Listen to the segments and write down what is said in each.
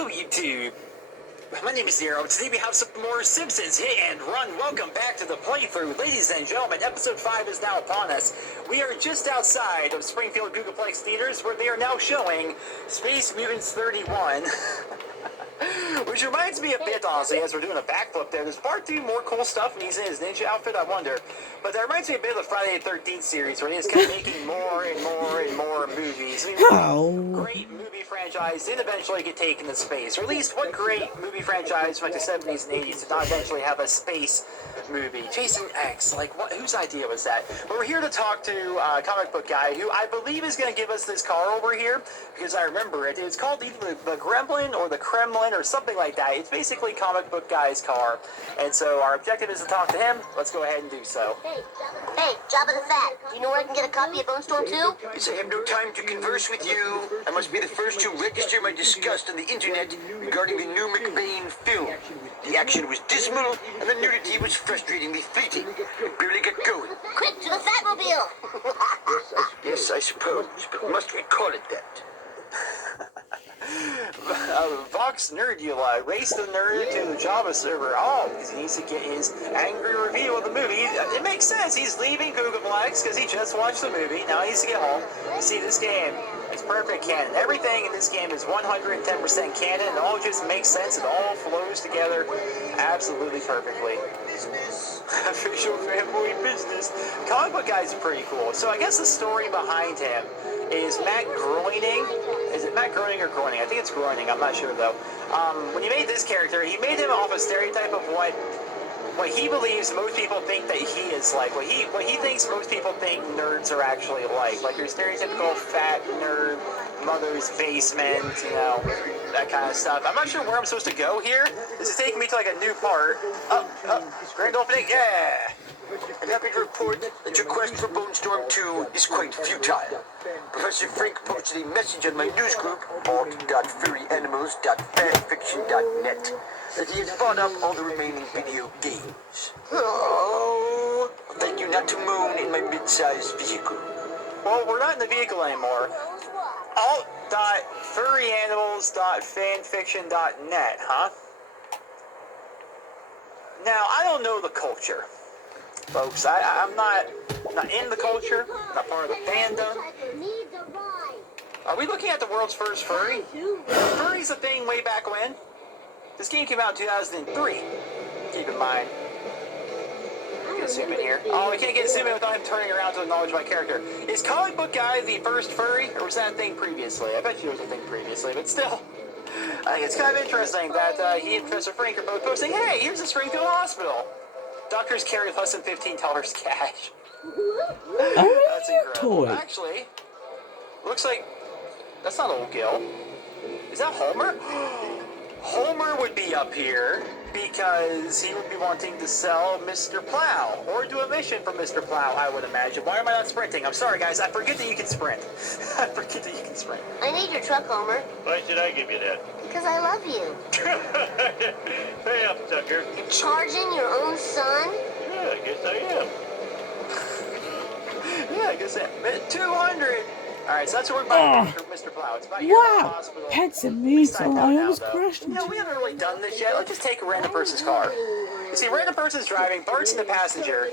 Hello, YouTube. My name is Zero. Today we have some more Simpsons Hit and Run. Welcome back to the playthrough. Ladies and gentlemen, episode 5 is now upon us. We are just outside of Springfield Googleplex Theaters, where they are now showing Space Mutants 31. Which reminds me a bit, honestly, as we're doing a backflip there. Does Bart do more cool stuff when he's in his ninja outfit? I wonder. But that reminds me a bit of the Friday the 13th series, where he is kind of making more and more and more movies. I mean, great movie franchise did eventually get taken to space. Or at least one great movie franchise from like the 70s and 80s did not eventually have a space movie. Jason X, like, what? Whose idea was that? But we're here to talk to a comic book guy who I believe is going to give us this car over here, because I remember it. It's called either the Gremlin or the Kremlin or something like that. It's basically comic book guy's car. And so our objective is to talk to him. Let's go ahead and do so. Hey, Jabba the Fat, do you know where I can get a copy of Bone Storm 2? Yes, I have no time to converse with you. I must be the first to register my disgust on the internet regarding the new McBain film. The action was dismal, and the nudity was frustratingly fleeting. I barely got going. Quick, to the Fatmobile! Yes, I suppose, but must we call it that? Vox Nerdula raced the nerd to the Java server. Oh, because he needs to get his angry review of the movie. It makes sense. He's leaving Googleplex because he just watched the movie. Now he needs to get home. You see, this game is perfect canon. Everything in this game is 110% canon. It all just makes sense. It all flows together absolutely perfectly. Official fanboy business. Comic book guy's pretty cool. So I guess the story behind him is Matt Groening. Is it Matt Groening or Groening? I think it's Groening. I'm not sure though. When he made this character, he made him off a stereotype of what he believes most people think that he is like. What he thinks most people think nerds are actually like. Like your stereotypical fat nerd, mother's basement, you know, that kind of stuff. I'm not sure where I'm supposed to go here. This is taking me to like a new part. Grand opening, yeah! I'm happy to report that your quest for Bone Storm 2 is quite futile. Professor Frank posted a message on my news group, alt.furryanimals.fanfiction.net, that he has bought up all the remaining video games. Oh, thank you not to moan in my mid-sized vehicle. Well, we're not in the vehicle anymore. alt.furryanimals.fanfiction.net, huh? Now, I don't know the culture, folks. I'm not in the culture, not part of the fandom. Are we looking at the world's first furry? Furry's a thing way back when. This game came out in 2003. Keep in mind. Get zoom in here. Oh, we can't get zoom in without him turning around to acknowledge my character. Is Comic Book Guy the first furry, or was that a thing previously? I bet you it was a thing previously, but still. I think it's kind of interesting that he and Professor Frank are both posting, hey, here's the Springfield Hospital. Doctors carry less than $15 cash. That's incredible. Actually, looks like that's not Old Gil. Is that Homer? Homer would be up here because he would be wanting to sell Mr. Plow or do a mission for Mr. Plow, I would imagine. Why am I not sprinting? I'm sorry, guys. I forget that you can sprint. I forget that you can sprint. I need your truck, Homer. Why should I give you that? Because I love you. Pay up, sucker. You're charging your own son? Yeah, I guess I am. Yeah, I guess that. 200. All right, so that's what we're buying for Mr. Plow. It's about your hospital. Pets and meat. I almost crashed into. You know, we haven't really done this yet. Let's just take a random person's car. You see, random person's driving. Bart's in the passenger.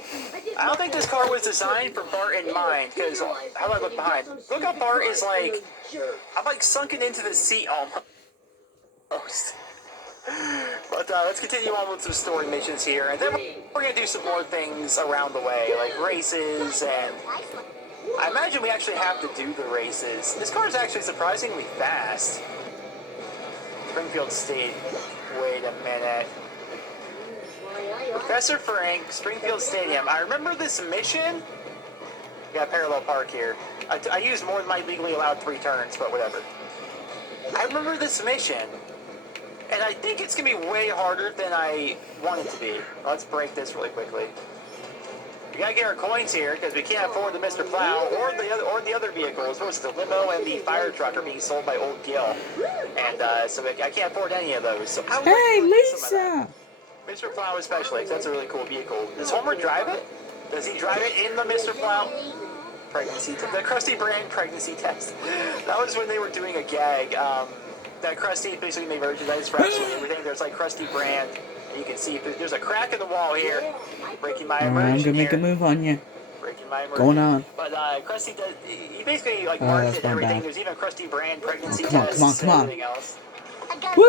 I don't think this car was designed for Bart in mind, because how do I look behind? Look how Bart is like. I'm like sunken into the seat almost. But let's continue on with some story missions here, and then we're gonna do some more things around the way, like races, and I imagine we actually have to do the races. This car is actually surprisingly fast. Springfield State. Wait a minute. Professor Frank, Springfield Stadium. I remember this mission. Got parallel park here. I used more than my legally allowed 3 turns, but whatever. I remember this mission. And I think it's going to be way harder than I want it to be. Let's break this really quickly. We got to get our coins here because we can't afford the Mr. Plow or the other vehicles. Most of the limo and the fire truck are being sold by Old Gil. And so I can't afford any of those. So hey, Lisa! Mr. Plow especially, because that's a really cool vehicle. Does Homer drive it? Does he drive it in the Mr. Plow? Pregnancy, the Krusty Brand pregnancy test. That was when they were doing a gag. that Krusty basically made merchandise for absolutely everything. There's like Krusty brand. And you can see there's a crack in the wall here. Breaking my immersion I'm gonna make a here. move on you. Breaking my immersion. Going on. But Krusty does. He basically like That's marketed my everything. bad. There's even Krusty brand pregnancy Come on, tests come on, come and on. everything else. I got Woo! a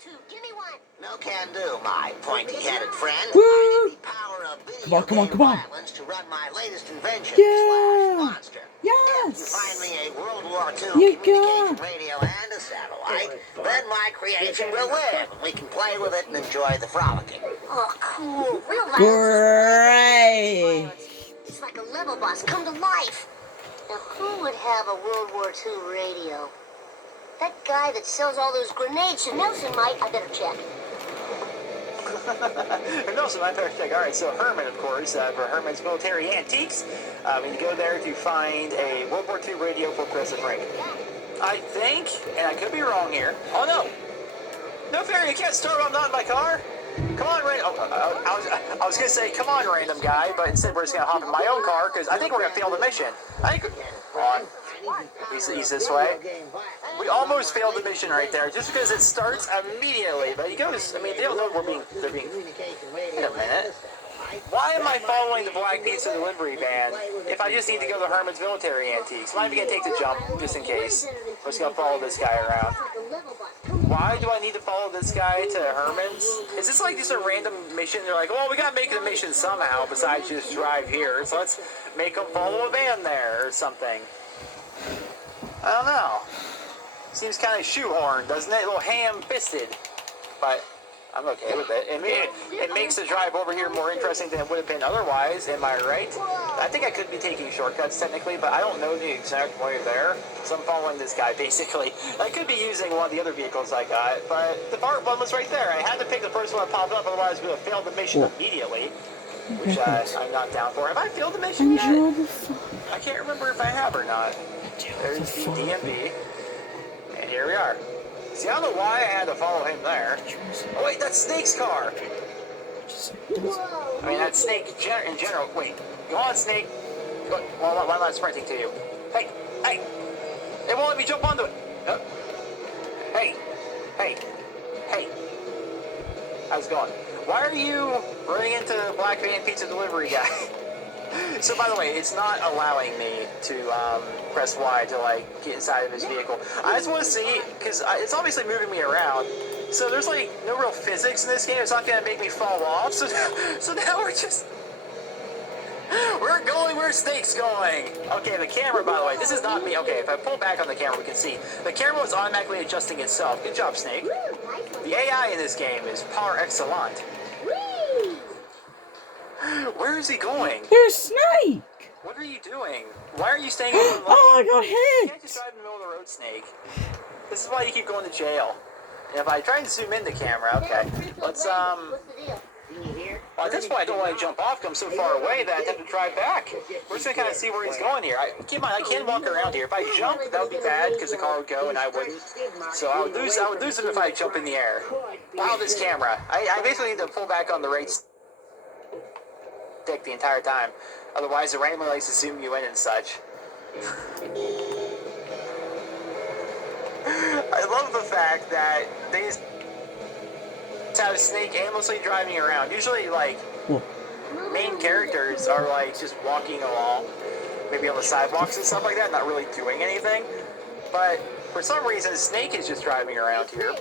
too. Give me one. No can do, my pointy-headed friend. Woo! I need the power of video Come on, game come on. violence to run my latest invention, Yeah! /monster. If you find Yes! me a World War II You communication go! radio and a satellite, then my creation will live, and we can play with it and enjoy the frolicking. Oh, cool. Real violence. Great! It's like a level boss come to life. Now, who would have a World War II radio? That guy that sells all those grenades to Nelson might. I better check. Nelson, I better check. All right, so Herman, of course, for Herman's Military Antiques. We can go there to find a World War II radio for Chris and Rick. I think, and I could be wrong here. Oh no! No fair, you can't start while I'm not in my car. Come on, random. Oh, I was gonna say, come on, random guy, but instead we're just gonna hop in my own car because I think we're gonna fail the mission. I think. On. He's this way. We almost failed the mission right there, just because it starts immediately. But he goes. I mean, they don't know they're being. Wait a minute. Why am I following the Black Pizza delivery van if I just need to go to Herman's Military Antiques? I'm not even gonna take the jump just in case. I'm just gonna follow this guy around. Why do I need to follow this guy to Herman's? Is this like just a random mission? They're like, well, we gotta make the mission somehow besides just drive here, so let's make them follow a van there or something. I don't know. Seems kind of shoehorned, doesn't it? A little ham-fisted. But I'm okay with it. It makes the drive over here more interesting than it would have been otherwise, am I right? I think I could be taking shortcuts technically, but I don't know the exact way there. So I'm following this guy basically. I could be using one of the other vehicles I got, but the BART one was right there. I had to pick the first one that popped up, otherwise we would have failed the mission immediately. Which I'm not down for. Have I failed the mission yet? Enjoy the fun. I can't remember if I have or not. There's the DMV. And here we are. See, I don't know why I had to follow him there. Oh, wait, that's Snake's car. I mean, that's Snake in general. Wait, go on, Snake. Why am I not sprinting to you? Hey, hey. They won't let me jump onto it. Hey, hey, hey. How's it going? Why are you running into the Black Van Pizza delivery guy? So, by the way, it's not allowing me to press Y to, like, get inside of his vehicle. I just want to see, because it's obviously moving me around. So there's, like, no real physics in this game. It's not going to make me fall off. So now we're just... We're going where Snake's going. Okay, the camera, by the way, this is not me. Okay, if I pull back on the camera, we can see. The camera was automatically adjusting itself. Good job, Snake. The AI in this game is par excellent. Where is he going? There's Snake! What are you doing? Why are you staying on the lane? Oh, I got You hit! can't just drive in the middle of the road, Snake. This is why you keep going to jail. And if I try and zoom in the camera, okay. Let's, well, at this point, I don't want to jump off, come so far away that I have to drive back. We're just going to kind of see where he's going here. Keep in mind, I can walk around here. If I jump, that would be bad, because the car would go and I wouldn't. So I would lose him if I jump in the air. Wow, this camera. I basically need to pull back on the right stick the entire time. Otherwise, it randomly likes to zoom you in and such. I love the fact that they just have Snake aimlessly driving around. Usually, like, main characters are, like, just walking along, maybe on the sidewalks and stuff like that, not really doing anything. But for some reason, Snake is just driving around here.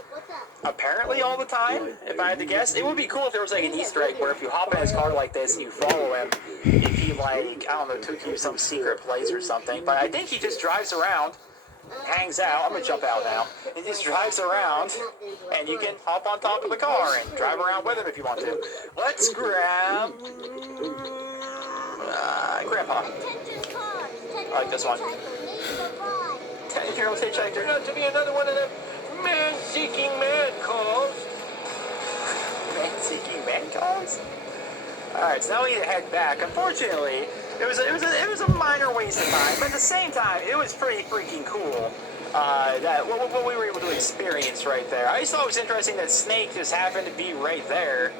Apparently all the time, if I had to guess. It would be cool if there was like an Easter egg where if you hop in his car like this and you follow him, if he like, I don't know, took you some secret place or something. But I think he just drives around, hangs out. I'm gonna jump out now. He just drives around, and you can hop on top of the car and drive around with him if you want to. Let's grab Grandpa. I like this one. 10-year-old hitchhiker. Not to be another one of them man-seeking man calls. Man-seeking man calls? Alright, so now we need to head back. Unfortunately, it was a minor waste of time, but at the same time, it was pretty freaking cool. What we were able to experience right there. I just thought it was interesting that Snake just happened to be right there.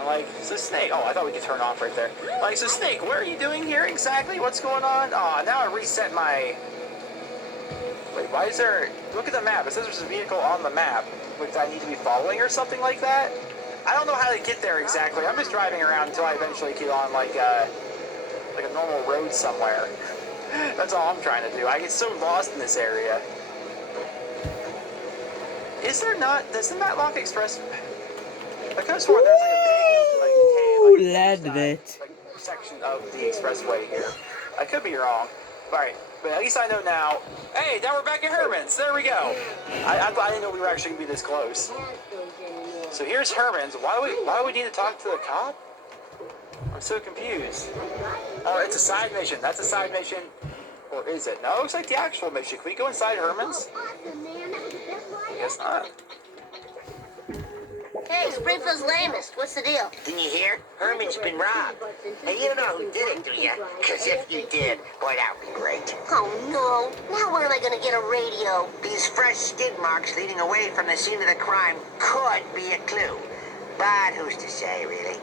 I'm like, so Snake, oh, I thought we could turn off right there. Like, so Snake, what are you doing here exactly? What's going on? Oh, now I reset my Wait, why is there... Look at the map. It says there's a vehicle on the map, which I need to be following or something like that. I don't know how to get there exactly. I'm just driving around until I eventually get on, like a normal road somewhere. That's all I'm trying to do. I get so lost in this area. Is there not... Does the Matlock Express... I could have sworn there's like a big, Landed it. like, section of the expressway here. I could be wrong. Alright, but at least I know now. Hey, now we're back at Herman's. There we go. I didn't know we were actually going to be this close. So here's Herman's. Why do we need to talk to the cop? I'm so confused. Oh, it's a side mission. That's a side mission. Or is it? No, it looks like the actual mission. Can we go inside Herman's? I guess not. Hey, Springfield's lamest. What's the deal? Didn't you hear? Herman's been robbed. Hey, you don't know who did it, do you? Because if you did, boy, that would be great. Oh, no. Now where am I going to get a radio? These fresh skid marks leading away from the scene of the crime could be a clue. But who's to say, really?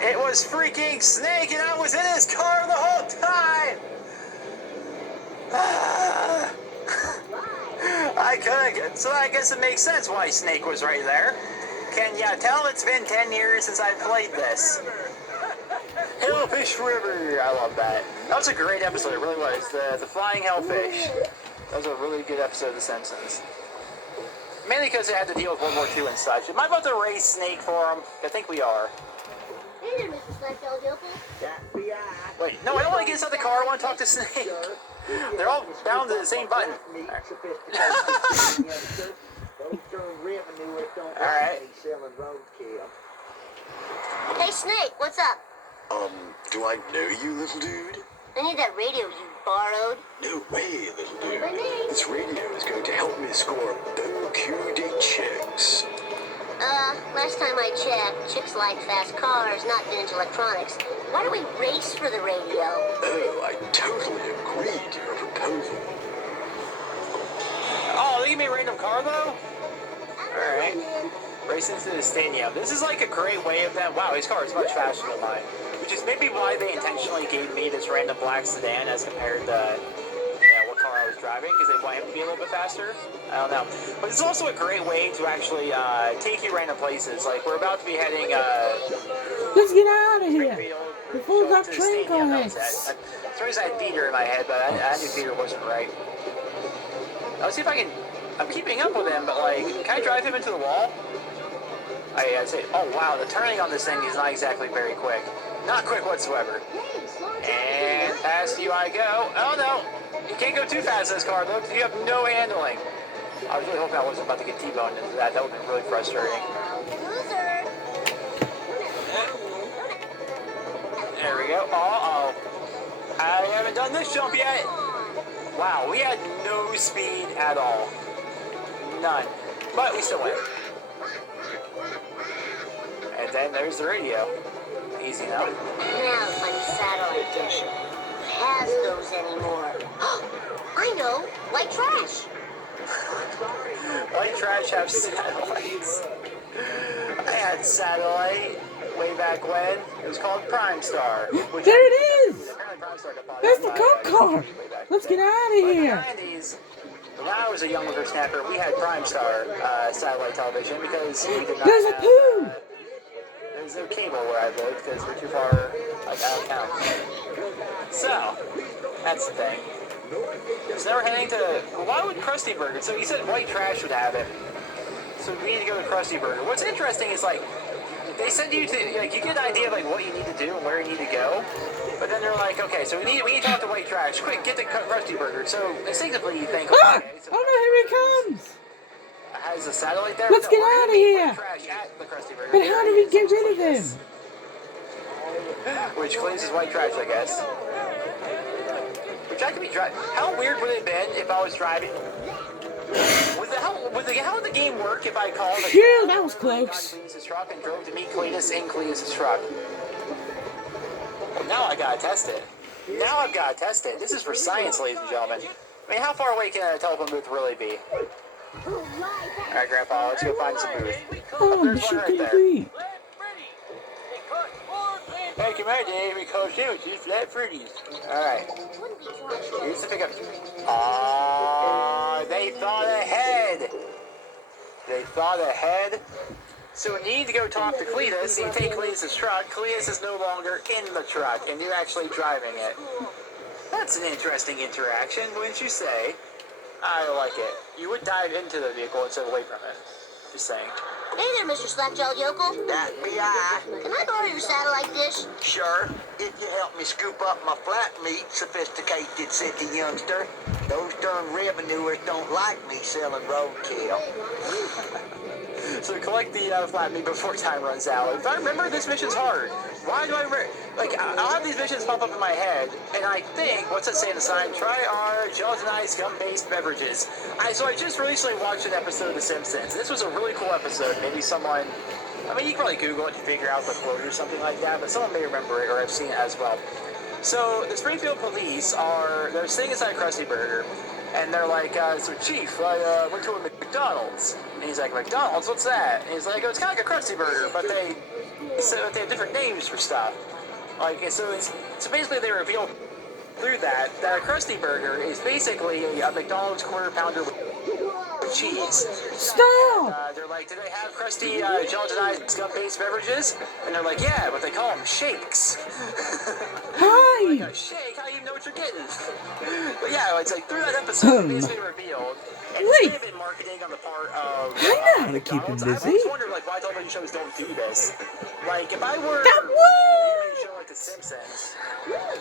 It was freaking Snake, and I was in his car the whole time! I couldn't. So I guess it makes sense why Snake was right there. Can ya tell it's been 10 years since I've played this? Hellfish Forever. I love that. That was a great episode. It really was. The Flying Hellfish. That was a really good episode of The Simpsons. Mainly because they had to deal with World War II and such. Am I about to raise Snake for him? I think we are. Hey there, Mr. Seinfeld. Wait, no, I don't want to get inside the car. I want to talk to Snake. They're all bound to the same button. Alright. Hey, Snake, what's up? Do I know you, little dude? I need that radio you borrowed. No way, little dude. This radio is going to help me score Gamecube chicks. Last time I checked, chicks like fast cars, not vintage electronics. Why don't we race for the radio? Oh, I totally agree to your proposal. Oh, they give me a random car, though? Alright. Racing to the stadium. This is like a great way of them. Wow, his car is much faster than mine. Which is maybe why they intentionally gave me this random black sedan as compared to what car I was driving, because they want him to be a little bit faster. I don't know. But it's also a great way to actually take you random places. Like, we're about to be heading, Let's get out of here before that train comes. For some reason I had theater in my head, but I knew theater wasn't right. Let's see if I can... I'm keeping up with him, but like, can I drive him into the wall? I'd say, oh wow, the turning on this thing is not exactly very quick. Not quick whatsoever. And past you I go. Oh no, you can't go too fast in this car though, because you have no handling. I was really hoping I wasn't about to get T-boned into that. That would have been really frustrating. Loser. There we go. Uh-oh. I haven't done this jump yet. Wow, we had no speed at all. None. But we still went. And then there's the radio. Easy enough. Now to find a satellite dish. Who has those anymore? I know. White trash. White trash have satellites. I had satellite way back when. It was called Prime Star. There it is! That's the cop car! Let's get out of here! In the 90s, when I was a young whippersnapper, we had Prime Star satellite television because we did not There's a have, poo! There's no cable where I lived because we're too far out of town. So, that's the thing. So now we're heading to... Why would Krusty Burger... So you said White Trash would have it. So we need to go to Krusty Burger. What's interesting is, like, they send you to... Like, you get an idea of, like, what you need to do and where you need to go. But then they're like, okay, so we need to talk to White Trash. Quick, get to Krusty Burger. So instinctively you think, Ah! okay... So Oh no, here he comes! has a satellite there? Let's No, get we're out gonna of meet here. White Trash at the Krusty Burger. But how do we get rid of him? Which cleanses White Trash, I guess. Which I could be driving. How weird would it have been if I was driving? How would the game work if I called a Phew, that was got close. Cletus's truck and drove to meet Cletus in Cletus's truck? Now I gotta test it. Now I've gotta test it. This is for science, ladies and gentlemen. I mean, how far away can a telephone booth really be? Alright, Grandpa, let's go find some booth. Oh, There's one mission right there. complete. Hey, can in my day, we call sandwiches flat fruities. Alright. Here's the pickup. They thought ahead. They thought ahead. So we need to go talk to Cletus. You take Cletus' truck. Cletus is no longer in the truck, and you're actually driving it. That's an interesting interaction, wouldn't you say? I like it. You would dive into the vehicle instead of away from it. Just saying. Hey there, Mr. Slack-jawed Yokel. That be I. Can I borrow your satellite dish? Sure, if you help me scoop up my flat meat, sophisticated city youngster. Those darn revenuers don't like me selling roadkill. So collect the flat meat before time runs out. If I remember, this mission's hard. Why do I remember? Like, I'll have these missions pop up in my head, and I think, what's it say in the sign? Try our gelatinized gum-based beverages. So I just recently watched an episode of The Simpsons. This was a really cool episode. Maybe someone, I mean, you can probably Google it to figure out the quote or something like that, but someone may remember it, or I've seen it as well. So the Springfield police they're sitting inside a Krusty Burger, and they're like, so Chief, I went to a McDonald's. And he's like, McDonald's? What's that? And he's like, oh, it's kind of like a Krusty Burger, but they have different names for stuff. Like, so basically they reveal through that a Krusty Burger is basically a McDonald's quarter pounder with cheese. Stop! They're like, do they have Krusty gelatinized gum-based beverages? And they're like, yeah, but they call them shakes. Hi! Like a shake? How do you know what you're getting? But yeah, it's like through that episode, it's basically revealed. And Wait. it's been marketing on the part of I know how to keep him McDonald's. busy. I always wondered, like, why television shows don't do this. Like, if I were That a was- show like The Simpsons,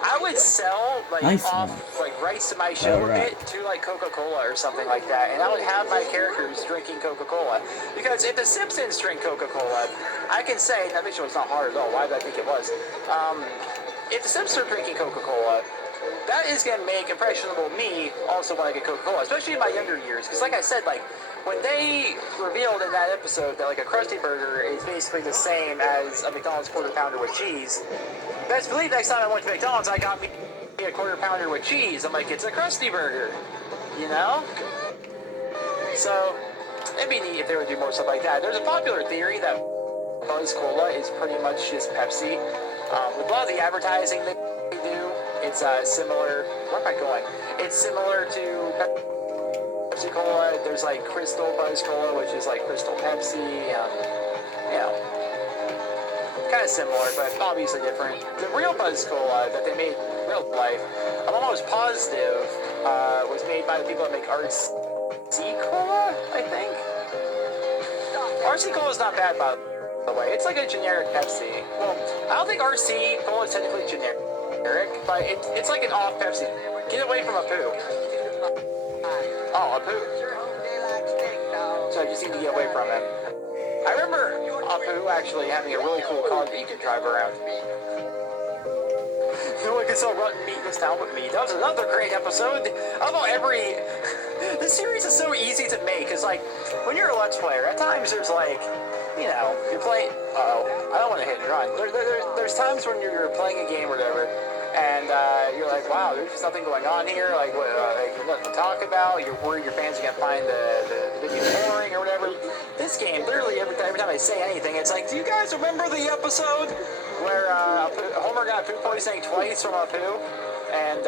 I would sell, like, Nice off, one. like, rights to my show Alright. a bit to, like, Coca-Cola or something like that. And I would have my characters drinking Coca-Cola. Because if The Simpsons drink Coca-Cola, I can say, that mission was not hard at all. Why did I think it was? If The Simpsons are drinking Coca-Cola, that is going to make impressionable me also when I get Coca-Cola, especially in my younger years. Because like I said, like, when they revealed in that episode that, like, a Krusty Burger is basically the same as a McDonald's quarter pounder with cheese, best believe next time I went to McDonald's, I got me a quarter pounder with cheese. I'm like, it's a Krusty Burger, you know? So, it'd be neat if they would do more stuff like that. There's a popular theory that Buzz Cola is pretty much just Pepsi. With a lot of the advertising they do, it's similar. Where am I going? It's similar to Pepsi Cola. There's like Crystal Buzz Cola, which is like Crystal Pepsi. You know, kind of similar, but obviously different. The real Buzz Cola that they made in real life, I'm almost positive, was made by the people that make RC Cola, I think. RC Cola is not bad, by the way. It's like a generic Pepsi. Well, I don't think RC Cola is technically generic, but it's like an off Pepsi. Get away from Apu. Oh, Apu. So I just need to get away from him. I remember Apu actually having a really cool car that you could drive around. No one can sell rotten meat in this town with me. That was another great episode. Although this series is so easy to make. It's like, when you're a Let's Player, at times there's like, you know, you're playing, I don't want to hit and run. There's times when you're playing a game or whatever, and you're like, wow, there's just nothing going on here, like, there's nothing to talk about, you're worried your fans are going to find the video boring or whatever. This game, literally every time I say anything, it's like, do you guys remember the episode where Homer got food poisoning twice from Apu? And,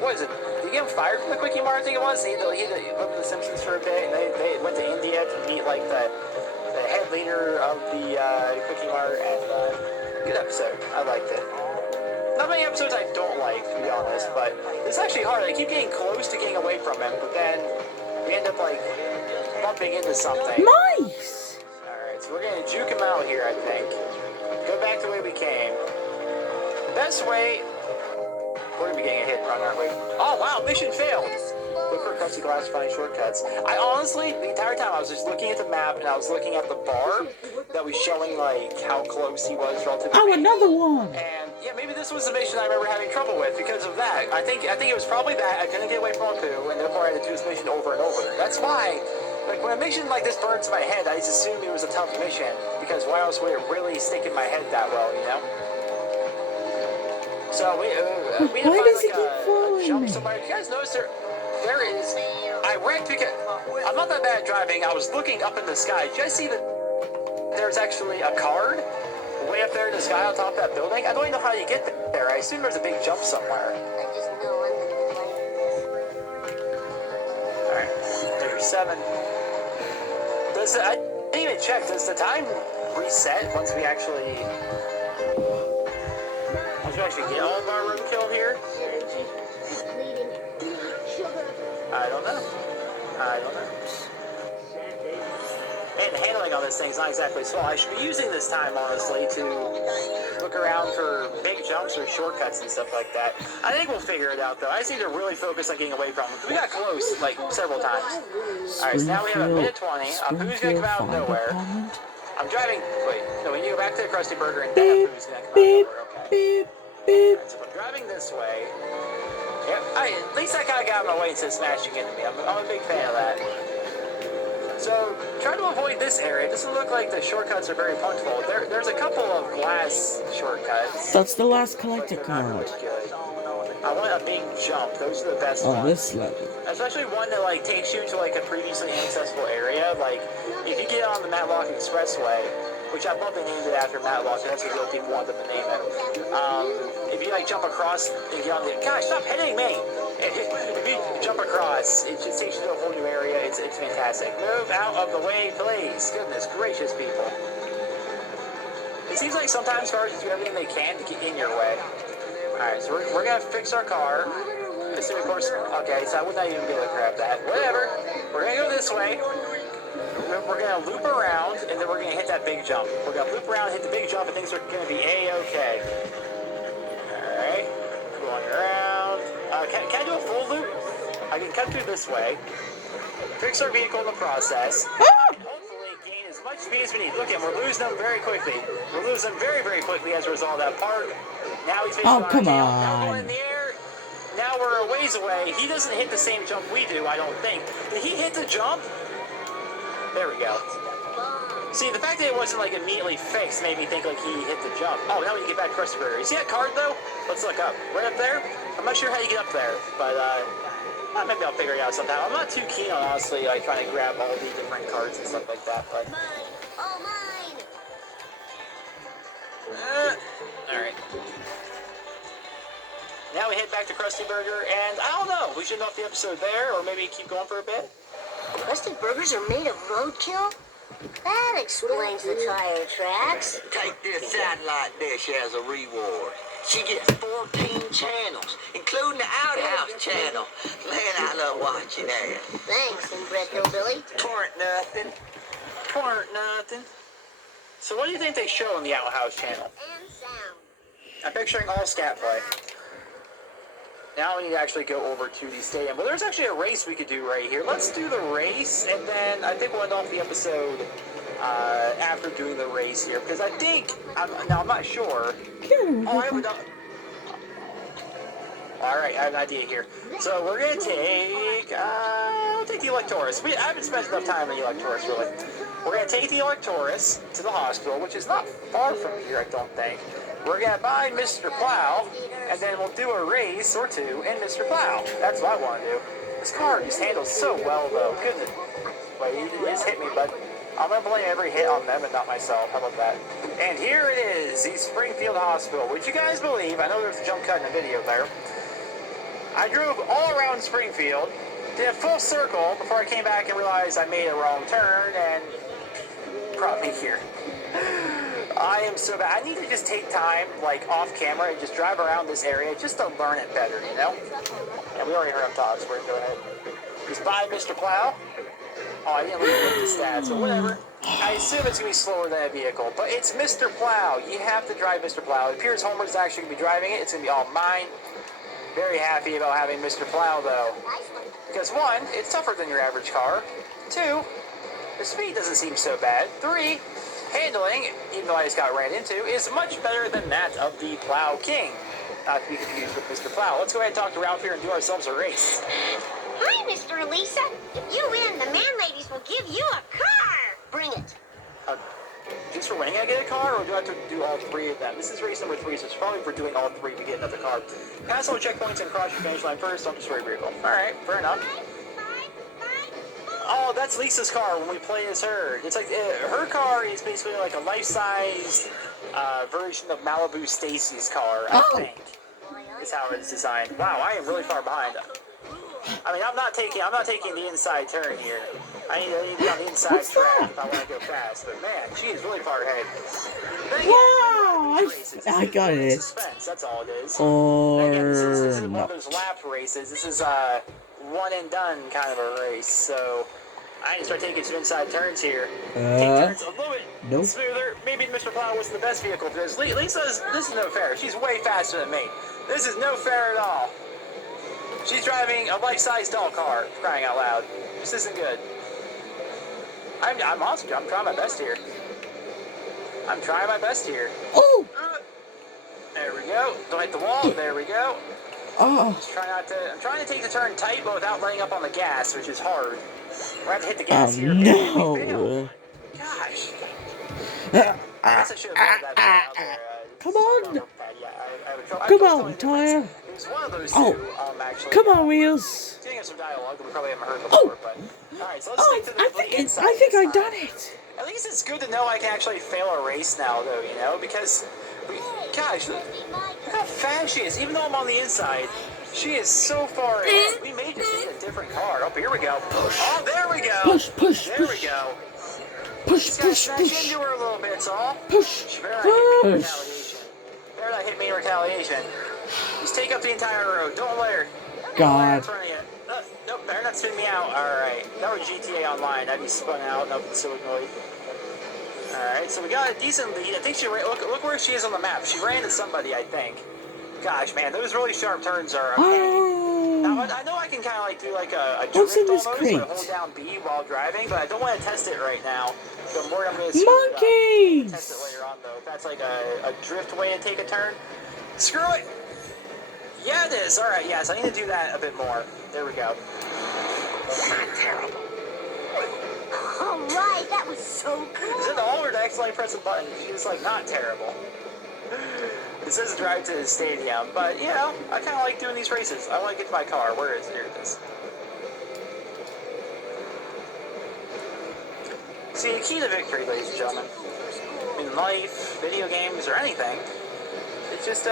what is it? Did he get him fired from the Quickie Mart, I think it was? He lived with the Simpsons for a bit, and they went to India to meet, like, the head leader of the Quickie Mart, and good episode. I liked it. Not many episodes I don't like, to be honest, but it's actually hard. I keep getting close to getting away from him, but then we end up, like, bumping into something. Nice! Alright, so we're gonna juke him out here, I think. Go back the way we came. The best way... We're gonna be getting a hit and run, aren't we? Oh, wow, mission failed! Look for Krusty Glass to find shortcuts. I honestly, the entire time, I was just looking at the map, and I was looking at the bar that was showing, like, how close he was relative to Oh, me. another one! And, yeah, maybe this was the mission I remember having trouble with because of that. I think it was probably that. I couldn't get away from Apu, and therefore I had to do this mission over and over. That's why, like, when a mission like this burns in my head, I just assume it was a tough mission, because why else would it really stick in my head that well, you know? So, we need to Why find, does he like, keep following jump me? somewhere. You guys notice there is... I wrecked because... I'm not that bad at driving. I was looking up in the sky. Did you guys see that there's actually a card way up there in the sky on top of that building. I don't even know how you get there. I assume there's a big jump somewhere. I just know I'm gonna like Alright, there's 7. I didn't even check. Does the time reset once we actually get all of our roadkill here? I don't know. And the handling on this thing is not exactly slow. I should be using this time, honestly, to look around for big jumps or shortcuts and stuff like that. I think we'll figure it out, though. I just need to really focus on getting away from them. We got close, like, several times. Alright, so now we have a minute 20. Apu's gonna come out of nowhere. I'm driving. Wait, no, we need to go back to the Krusty Burger and then Apu's gonna come out of nowhere. Okay. Alright, so if I'm driving this way. Yep, at least I kind of got my way instead of smashing into me. I'm a big fan of that. So, try to avoid this area. It doesn't look like the shortcuts are very punctual. There's a couple of glass shortcuts. That's the last collector card. I want a big jump. Those are the best ones. This level. Especially one that like takes you to like a previously inaccessible area. Like if you get on the Matlock Expressway, which I probably named it after Matlock, that's what real people want them to name it. If you like jump across and get on the gosh, stop hitting me! If you jump across, it just takes you to a whole new area. It's fantastic. Move out of the way, please. Goodness gracious, people. It seems like sometimes cars do everything they can to get in your way. Alright, so we're gonna fix our car. Assuming, of course, okay, so I would not even be able to grab that. Whatever. We're gonna go this way. We're gonna loop around, and then we're gonna hit that big jump. We're gonna loop around, hit the big jump, and things are gonna be a-okay. Alright, going around. Can I do a full loop? I can come through this way. Fix our vehicle in the process. And hopefully gain as much speed as we need. Look at him, we're losing them very quickly. We're losing them very, very quickly as a result of that park. Now he's facing come Now on. we're in the air. Now we're a ways away. He doesn't hit the same jump we do, I don't think. Did he hit the jump? There we go. See, the fact that it wasn't like immediately fixed made me think like he hit the jump. Oh, now we can get back to Krusty Burger. You see that card though? Let's look up. Right up there? I'm not sure how you get up there, but maybe I'll figure it out sometime. I'm not too keen on honestly like trying to grab all the different cards and stuff like that, but mine. Oh, mine. alright. Now we head back to Krusty Burger, and I don't know, we should end off the episode there, or maybe keep going for a bit? Krusty Burgers are made of roadkill? That explains the tire tracks. Take this satellite dish as a reward. She gets 14 channels, including the Outhouse channel. Man, I love watching that. Thanks, Inbred Hillbilly. Twarn't nothing. Twarn't nothing. So what do you think they show on the Outhouse channel? And sound. I'm picturing all scat play. Now we need to actually go over to the stadium. Well, there's actually a race we could do right here. Let's do the race, and then I think we'll end off the episode after doing the race here. Because I think, I'm not sure. Oh, I have a dog. Alright, I have an idea here. So we're going to take, we'll take the Electoris. I haven't spent enough time on the Electoris, really. We're going to take the Electoris to the hospital, which is not far from here, I don't think. We're going to buy Mr. Plow, and then we'll do a race or two in Mr. Plow. That's what I want to do. This car just handles so well, though. Goodness. Wait, you just hit me, bud. I'm going to blame every hit on them and not myself. How about that? And here it is, the Springfield Hospital. Would you guys believe, I know there's a jump cut in the video there. I drove all around Springfield, did a full circle before I came back and realized I made a wrong turn and brought me here. I am so bad. I need to just take time, like, off camera and just drive around this area just to learn it better, you know? And we already heard up top, so we're going to go ahead. Just buy Mr. Plow. Oh, I didn't leave the stats, so whatever. I assume it's going to be slower than a vehicle, but it's Mr. Plow. You have to drive Mr. Plow. It appears Homer's actually going to be driving it. It's going to be all mine. Very happy about having Mr. Plow, though. Because, one, it's tougher than your average car. Two, the speed doesn't seem so bad. Three, handling, even though I just got ran into, is much better than that of the Plow King. Not to be confused with Mr. Plow. Let's go ahead and talk to Ralph here and do ourselves a race. Hi, Mr. Elisa. If you win, the man ladies will give you a car. Bring it. Just for winning I get a car, or do I have to do all three of them? This is race number 3, so it's probably for doing all 3 we get another car. Pass all checkpoints and cross your finish line first, don't destroy your vehicle. Alright, fair enough. Oh, that's Lisa's car when we play as her. It's like her car is basically like a life-size version of Malibu Stacy's car, I think. Is how it's designed. Wow, I am really far behind. I mean, I'm not taking the inside turn here. I need to be on the inside track if I want to go fast. But man, she is really far ahead. Wow! I got it. Suspense, that's all it is. Or again, this is one no. of those lap races. This is one and done kind of a race. So I need to start taking some inside turns here. Take turns a little bit smoother. Maybe Mr. Plow wasn't the best vehicle for this. Lisa's, this is no fair. She's way faster than me. This is no fair at all. She's driving a life-size doll car, crying out loud. This isn't good. I'm awesome. I'm trying my best here. I'm trying my best here. Oh! There we go. Don't hit the wall. There we go. Oh. Just try not to. I'm trying to take the turn tight, but without laying up on the gas, which is hard. We're going to have to hit the gas here. No. Gosh. I guess I should have that out there. Come on. Yeah, Come on, Tyre. It was one of those Oh. two, actually. Come on, Wheels. Getting some dialogue that we probably haven't heard before, but alright, so let's stick to the inside. I think I've done it. At least it's good to know I can actually fail a race now, though, you know, because gosh, look how fast she is. Even though I'm on the inside, she is so far ahead. We may just need a different car. Oh, here we go. Oh, there we go. There we go. Push. Into her a little bit, it's all. Push. She better not hit me in retaliation. Better not hit me in retaliation. Just take up the entire road. Don't let her. God. Nope, better not spin me out. Alright. That was GTA Online. I'd be spun out. Nothing so annoyed. Alright, so we got a decent lead. I think she ran. Look where she is on the map. She ran to somebody, I think. Gosh, man, those really sharp turns are okay. Now, I know I can kind of like do like a drift almost, where I hold down B while driving, but I don't want to test it right now. So I'm worried I'm going to Monkeys! test it later on, though. If that's like a drift way to take a turn. Screw it! Yeah, it is. Alright, yes, I need to do that a bit more. There we go. Not terrible. Alright, that was so cool. Is it all or did I accidentally press a button? She was like, not terrible. It says drive to the stadium, but, you know, I kind of like doing these races. I want to get to my car. Where is it? Here it is. See, the key to victory, ladies and gentlemen, in life, video games, or anything, it's just,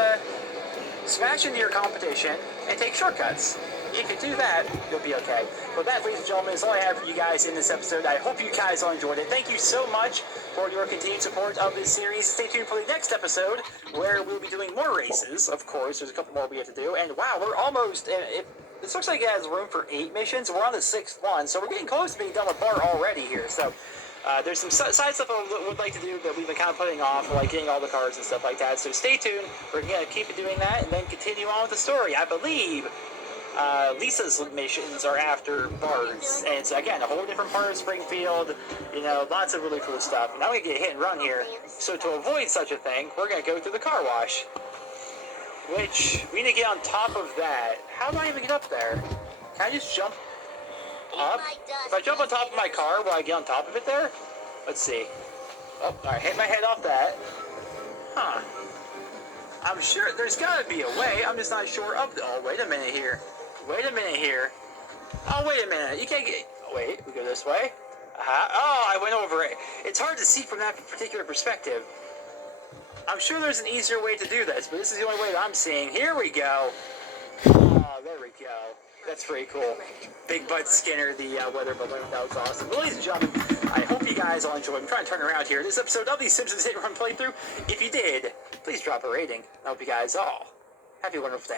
smash into your competition and take shortcuts. If you do that, you'll be okay. But that, ladies and gentlemen, is all I have for you guys in this episode. I hope you guys all enjoyed it. Thank you so much for your continued support of this series. Stay tuned for the next episode, where we'll be doing more races, of course. There's a couple more we have to do. And wow, we're almost... This looks like it has room for 8 missions. We're on the 6th one, so we're getting close to being done with Bart already here. So there's some side stuff I would like to do that we've been kind of putting off, like getting all the cards and stuff like that. So stay tuned. We're going to keep doing that and then continue on with the story. I believe... Lisa's missions are after Bart's, and it's again a whole different part of Springfield. You know, lots of really cool stuff. And now we get hit and run here. So to avoid such a thing, we're gonna go through the car wash, which we need to get on top of that. How do I even get up there? Can I just jump up? If I jump on top of my car, will I get on top of it there? Let's see. Oh, alright, hit my head off that. Huh. I'm sure there's gotta be a way. I'm just not sure of the. Oh, wait a minute here. Wait a minute here. Oh, wait a minute. You can't get... Wait, we go this way. Oh, I went over it. It's hard to see from that particular perspective. I'm sure there's an easier way to do this, but this is the only way that I'm seeing. Here we go. Oh, there we go. That's pretty cool. Big Butt Skinner, the weather balloon. That was awesome. But ladies and gentlemen, I hope you guys all enjoyed. I'm trying to turn around here. This episode of the Simpsons Hit and Run playthrough. If you did, please drop a rating. I hope you guys all have a wonderful day.